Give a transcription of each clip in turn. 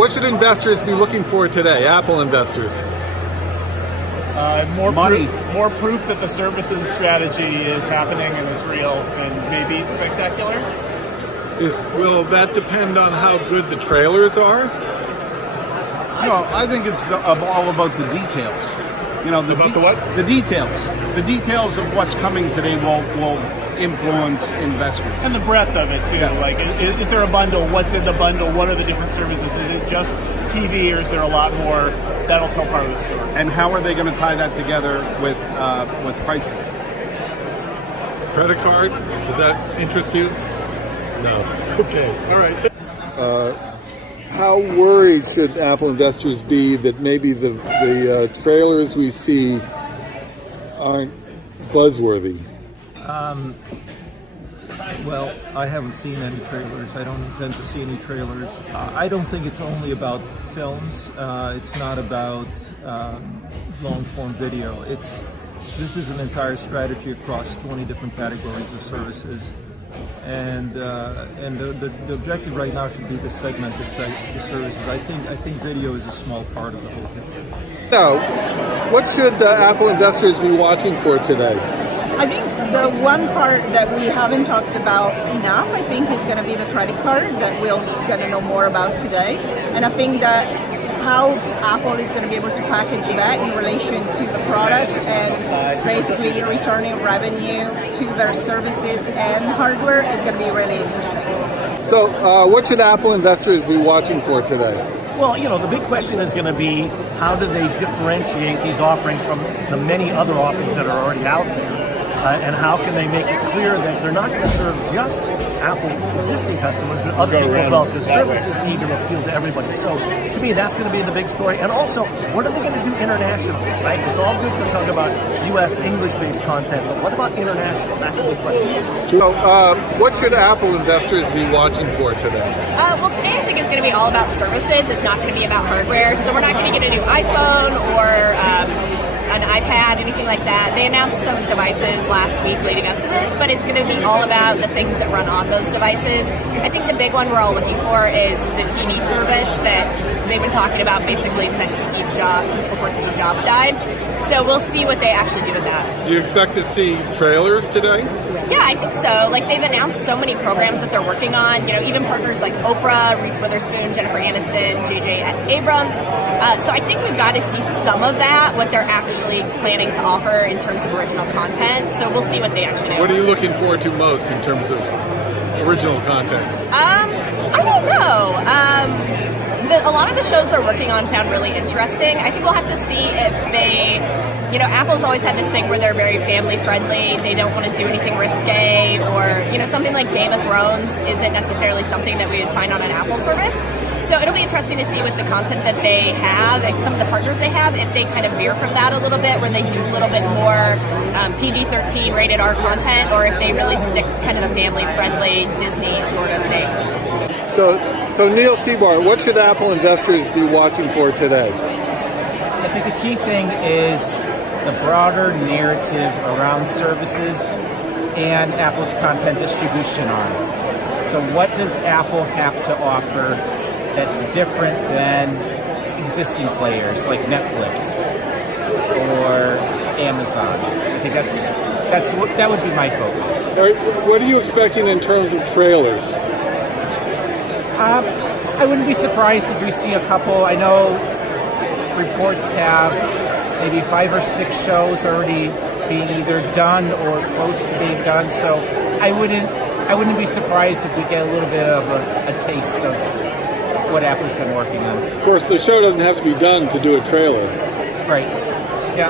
What should investors be looking for today, Apple investors? More Money. more proof that the services strategy is happening and it's real and maybe spectacular. Will that depend on how good the trailers are? No, I think it's all about the details. You know, About the what? The details. The details of what's coming today will influence investors. And the breadth of it too. Yeah. Like, is there a bundle? What's in the bundle? What are the different services? Is it just TV, or is there a lot more? That'll tell part of the story. And how are they going to tie that together with pricing? Credit card? Does that interest you? No. Okay. All right. How worried should Apple investors be that maybe the trailers we see aren't buzzworthy? Well, I haven't seen any trailers. I don't intend to see any trailers. I don't think it's only about films. It's not about long-form video. This is an entire strategy across 20 different categories of services. And the objective right now should be to segment the services. I think video is a small part of the whole picture. So, what should Apple investors be watching for today? I think the one part that we haven't talked about enough, I think, is going to be the credit card that we're going to know more about today. And I think that how Apple is going to be able to package that in relation to the product and basically returning revenue to their services and hardware is going to be really interesting. So, what should Apple investors be watching for today? Well, you know, the big question is going to be how do they differentiate these offerings from the many other offerings that are already out there? And how can they make it clear that they're not going to serve just Apple existing customers, but other people as well, because services need to appeal to everybody. So to me, that's going to be the big story. And also, what are they going to do internationally, right? It's all good to talk about U.S. English-based content, but what about international? That's a big question. So, what should Apple investors be watching for today? Well, today I think it's going to be all about services. It's not going to be about hardware. So we're not going to get a new iPhone or an iPad, anything like that. They announced some devices last week leading up to this, but it's going to be all about the things that run on those devices. I think the big one we're all looking for is the TV service that they've been talking about basically since before Steve Jobs died. So we'll see what they actually do with that. Do you expect to see trailers today? Yeah, I think so. Like, they've announced so many programs that they're working on. You know, even partners like Oprah, Reese Witherspoon, Jennifer Aniston, J.J. Abrams. So I think we've got to see some of that, what they're actually planning to offer in terms of original content. So we'll see what they actually do. What are you looking forward to most in terms of original content? I don't know. A lot of the shows they're working on sound really interesting. I think we'll have to see if they, you know, Apple's always had this thing where they're very family friendly. They don't want to do anything risque, or, you know, something like Game of Thrones isn't necessarily something that we would find on an Apple service. So it'll be interesting to see with the content that they have and some of the partners they have, if they kind of veer from that a little bit, where they do a little bit more PG-13 rated R content, or if they really stick to kind of the family friendly Disney sort of things. So Neil Seabar, what should Apple investors be watching for today? I think the key thing is the broader narrative around services and Apple's content distribution arm. So what does Apple have to offer that's different than existing players like Netflix or Amazon? I think that would be my focus. All right, what are you expecting in terms of trailers? I wouldn't be surprised if we see a couple. I know reports have maybe 5 or 6 shows already being either done or close to being done. So I wouldn't be surprised if we get a little bit of a taste of what Apple's been working on. Of course, the show doesn't have to be done to do a trailer. Right. Yeah.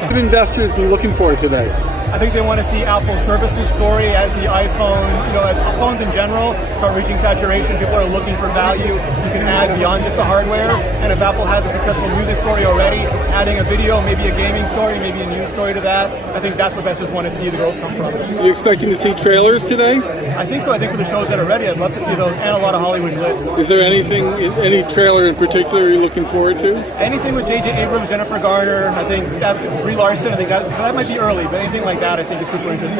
What should investors be looking for today? I think they want to see Apple's services story as the iPhone, you know, as phones in general start reaching saturation. People are looking for value. You can add beyond just the hardware. And if Apple has a successful music story already, adding a video, maybe a gaming story, maybe a news story to that, I think that's what investors want to see the growth come from. Are you expecting to see trailers today? I think so. I think for the shows that are ready, I'd love to see those, and a lot of Hollywood glitz. Is there any trailer in particular you're looking forward to? Anything with J.J. Abrams, Jennifer Garner, I think that's Brie Larson. I think that might be early, but anything like that I think is super interesting.